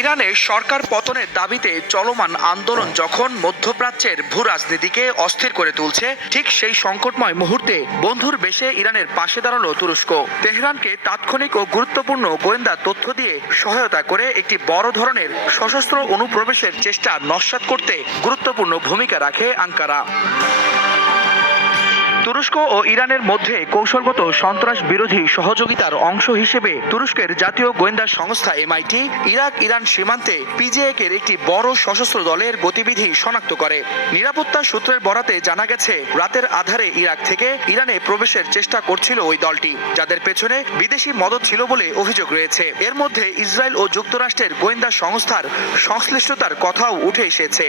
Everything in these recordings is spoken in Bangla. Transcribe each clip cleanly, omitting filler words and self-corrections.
ইরানে সরকার পতনের দাবিতে চলমান আন্দোলন যখন মধ্যপ্রাচ্যের ভূ রাজনীতিকে অস্থির করে তুলছে, ঠিক সেই সংকটময় মুহূর্তে বন্ধুর বেশে ইরানের পাশে দাঁড়ালো তুরস্ক। তেহরানকে তাৎক্ষণিক ও গুরুত্বপূর্ণ গোয়েন্দা তথ্য দিয়ে সহায়তা করে একটি বড় ধরনের সশস্ত্র অনুপ্রবেশের চেষ্টা নস্যাৎ করতে গুরুত্বপূর্ণ ভূমিকা রাখে আঙ্কারা। তুরস্ক ও ইরানের মধ্যে কৌশলগত সন্ত্রাস বিরোধী সহযোগিতার অংশ হিসেবে তুরস্কের জাতীয় গোয়েন্দা সংস্থা এমআইটি ইরাক ইরান সীমান্তে পিজেএকের একটি বড় সশস্ত্র দলের গতিবিধি শনাক্ত করে। নিরাপত্তা সূত্রের বরাতে জানা গেছে, রাতের আধারে ইরাক থেকে ইরানে প্রবেশের চেষ্টা করছিল ওই দলটি, যাদের পেছনে বিদেশি মদত ছিল বলে অভিযোগ রয়েছে। এর মধ্যে ইসরায়েল ও যুক্তরাষ্ট্রের গোয়েন্দা সংস্থার সংশ্লিষ্টতার কথাও উঠে এসেছে।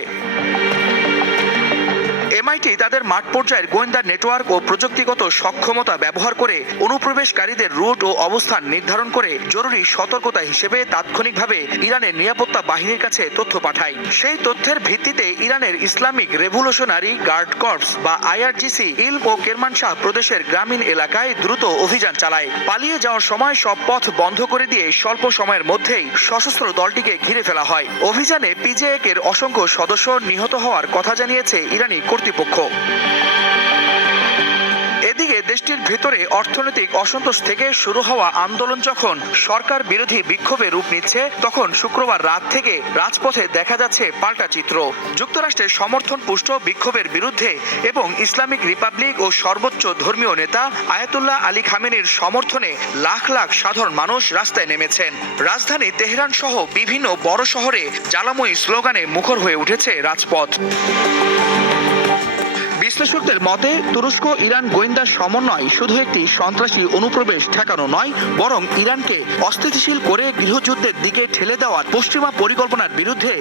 এমআইটি তাদের মাঠ পর্যায়ের গোয়েন্দা নেটওয়ার্ক ও প্রযুক্তিগত সক্ষমতা ব্যবহার করে অনুপ্রবেশকারীদের রুট ও অবস্থান নির্ধারণ করে জরুরি সতর্কতা হিসেবে তাৎক্ষণিকভাবে ইরানের নিরাপত্তা বাহিনীর কাছে তথ্য পাঠায়। সেই তথ্যের ভিত্তিতে ইরানের ইসলামিক রেভলিউশনারি গার্ড কর্পস বা আইআরজিসি ইলম ও কেরমানশাহ প্রদেশের গ্রামীণ এলাকায় দ্রুত অভিযান চালায়। পালিয়ে যাওয়ার সময় সব পথ বন্ধ করে দিয়ে স্বল্প সময়ের মধ্যেই সশস্ত্র দলটিকে ঘিরে ফেলা হয়। অভিযানে পিজেএকের অসংখ্য সদস্য নিহত হওয়ার কথা জানিয়েছে ইরানি কর্তৃপক্ষ। এদিকে দেশটির ভেতরে অর্থনৈতিক অসন্তোষ থেকে শুরু হওয়া আন্দোলন যখন সরকার বিরোধী বিক্ষোভে রূপ নিচ্ছে, তখন শুক্রবার রাত থেকে রাজপথে দেখা যাচ্ছে পাল্টা চিত্র। যুক্তরাষ্ট্রের সমর্থন পুষ্ট বিক্ষোভের বিরুদ্ধে এবং ইসলামিক রিপাবলিক ও সর্বোচ্চ ধর্মীয় নেতা আয়াতুল্লাহ আলী খামেনির সমর্থনে লাখ লাখ সাধারণ মানুষ রাস্তায় নেমেছেন। রাজধানী তেহরান সহ বিভিন্ন বড় শহরে জ্বালাময়ী স্লোগানে মুখর হয়ে উঠেছে রাজপথ। বিশ্লেষকদের মতে, তুরস্ক ইরান গোয়েন্দা সমন্বয় শুধু একটি সন্ত্রাসী অনুপ্রবেশ ঠেকানো নয়, বরং ইরানকে অস্থিতিশীল করে গৃহযুদ্ধের দিকে ঠেলে দেওয়ার পশ্চিমা পরিকল্পনার বিরুদ্ধে